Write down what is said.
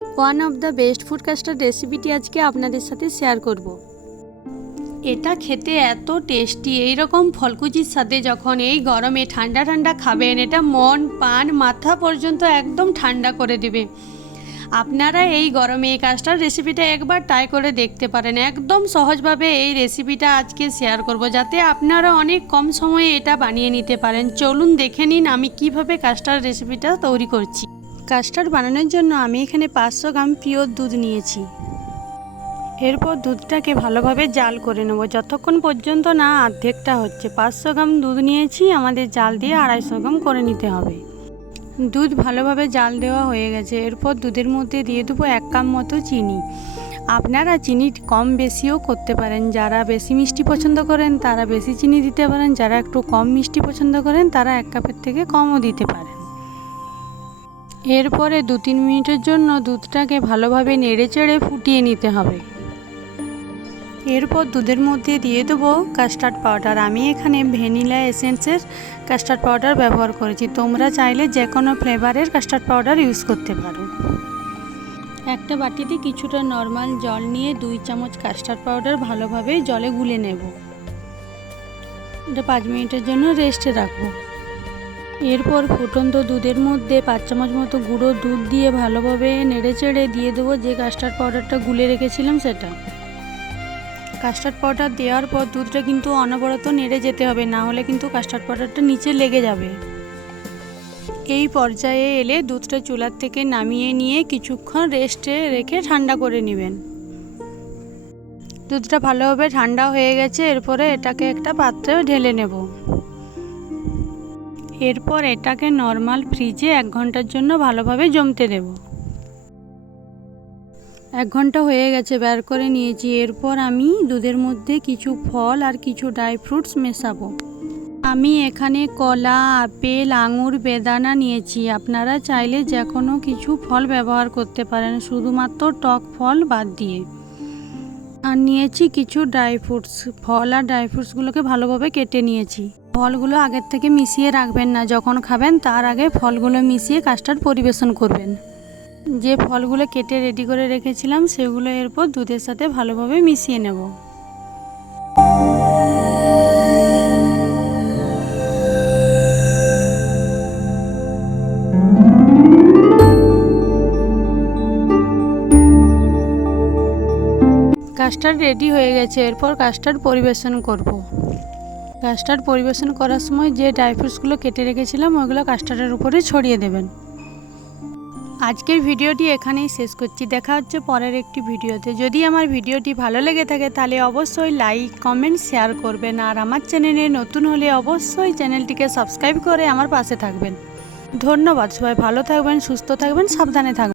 One of the best food custard রেসিপিটি আজকে আপনাদের সাথে শেয়ার করব। এটা খেতে এত টেস্টি, এইরকম ফলকুচির সাথে যখন এই গরমে ঠান্ডা ঠান্ডা খাবেন, এটা মন প্রাণ মাথা পর্যন্ত একদম ঠান্ডা করে দেবে। আপনারা এই গরমে এই কাস্টার্ড রেসিপিটা একবার ট্রাই করে দেখতে পারেন। একদম সহজভাবে এই রেসিপিটা আজকে শেয়ার করব, যাতে আপনারা অনেক কম সময়ে এটা বানিয়ে নিতে পারেন। চলুন দেখে নিন আমি কিভাবে কাস্টার্ড রেসিপিটা তৈরি করছি। কাস্টার্ড বানানোর জন্য আমি এখানে 500 গ্রাম পিওর দুধ নিয়েছি। এরপর দুধটাকে ভালোভাবে জাল করে নেব, যতক্ষণ পর্যন্ত না অর্ধেকটা হচ্ছে। 500 গ্রাম দুধ নিয়েছি, আমাদের জাল দিয়ে 250 গ্রাম করে নিতে হবে। দুধ ভালোভাবে জাল দেওয়া হয়ে গেছে। এরপর দুধের মধ্যে দিয়ে দেবো 1 কাপ মতো চিনি। আপনারা চিনি কম বেশিও করতে পারেন। যারা বেশি মিষ্টি পছন্দ করেন তারা বেশি চিনি দিতে পারেন, যারা একটু কম মিষ্টি পছন্দ করেন তারা 1 কাপের থেকে কমও দিতে পারেন। এরপরে 2-3 মিনিটের জন্য দুধটাকে ভালোভাবে নেড়েচেড়ে ফুটিয়ে নিতে হবে। এরপর দুধের মধ্যে দিয়ে দেবো কাস্টার্ড পাউডার। আমি এখানে ভ্যানিলা এসেন্সের কাস্টার্ড পাউডার ব্যবহার করেছি, তোমরা চাইলে যে কোনো ফ্লেভারের কাস্টার্ড পাউডার ইউজ করতে পারো। একটা বাটিতে কিছুটা নর্মাল জল নিয়ে 2 চামচ কাস্টার্ড পাউডার ভালোভাবে জলে গুলে নেব। এটা 5 মিনিটের জন্য রেস্টে রাখবো। এরপর ফুটন্ত দুধের মধ্যে 5 চামচ মতো গুঁড়ো দুধ দিয়ে ভালোভাবে নেড়েচেড়ে দিয়ে দেবো যে কাস্টার্ড পাউডারটা গুলে রেখেছিলাম সেটা। কাস্টার্ড পাউডার দেওয়ার পর দুধটা কিন্তু অনবরত নেড়ে যেতে হবে, না হলে কিন্তু কাস্টার্ড পাউডারটা নিচে লেগে যাবে। এই পর্যায়ে এলে দুধটা চুলার থেকে নামিয়ে নিয়ে কিছুক্ষণ রেস্টে রেখে ঠান্ডা করে নেবেন। দুধটা ভালোভাবে ঠান্ডা হয়ে গেছে। এরপরে এটাকে একটা পাত্রে ঢেলে নেব। এরপর এটাকে নর্মাল ফ্রিজে 1 ঘন্টার জন্য ভালোভাবে জমতে দেব। 1 ঘন্টা হয়ে গেছে, বের করে নিয়েছি। এরপর আমি দুধের মধ্যে কিছু ফল আর কিছু ড্রাই ফ্রুটস মেশাবো। আমি এখানে কলা, আপেল, আঙুর, বেদানা নিয়েছি। আপনারা চাইলে যে কোনো কিছু ফল ব্যবহার করতে পারেন, শুধুমাত্র টক ফল বাদ দিয়ে। আর নিয়েছি কিছু ড্রাই ফ্রুটস। ফল আর ড্রাই ফ্রুটসগুলোকে ভালোভাবে কেটে নিয়েছি। ফলগুলো আগের থেকে মিশিয়ে রাখবেন না, যখন খাবেন তার আগে ফলগুলো মিশিয়ে কাস্টার্ড পরিবেশন করবেন। যে ফলগুলো কেটে রেডি করে রেখেছিলাম সেগুলো এরপর দুধের সাথে ভালোভাবে মিশিয়ে নেব। কাস্টার্ড রেডি হয়ে গেছে। এরপর কাস্টার্ড পরিবেশন করব। কাস্টার্ড পরিবেশন করার সময় যে ড্রাই ফ্রুটসগুলো কেটে রেখেছিলাম ওইগুলো কাস্টার্ডের উপরে ছড়িয়ে দেবেন। আজকের ভিডিওটি এখানেই শেষ করছি। দেখা হচ্ছে পরের একটি ভিডিওতে। যদি আমার ভিডিওটি ভালো লেগে থাকে তাহলে অবশ্যই লাইক, কমেন্ট, শেয়ার করবেন। আর আমার চ্যানেলে নতুন হলে অবশ্যই চ্যানেলটিকে সাবস্ক্রাইব করে আমার পাশে থাকবেন। ধন্যবাদ। সবাই ভালো থাকবেন, সুস্থ থাকবেন, সাবধানে থাকবেন।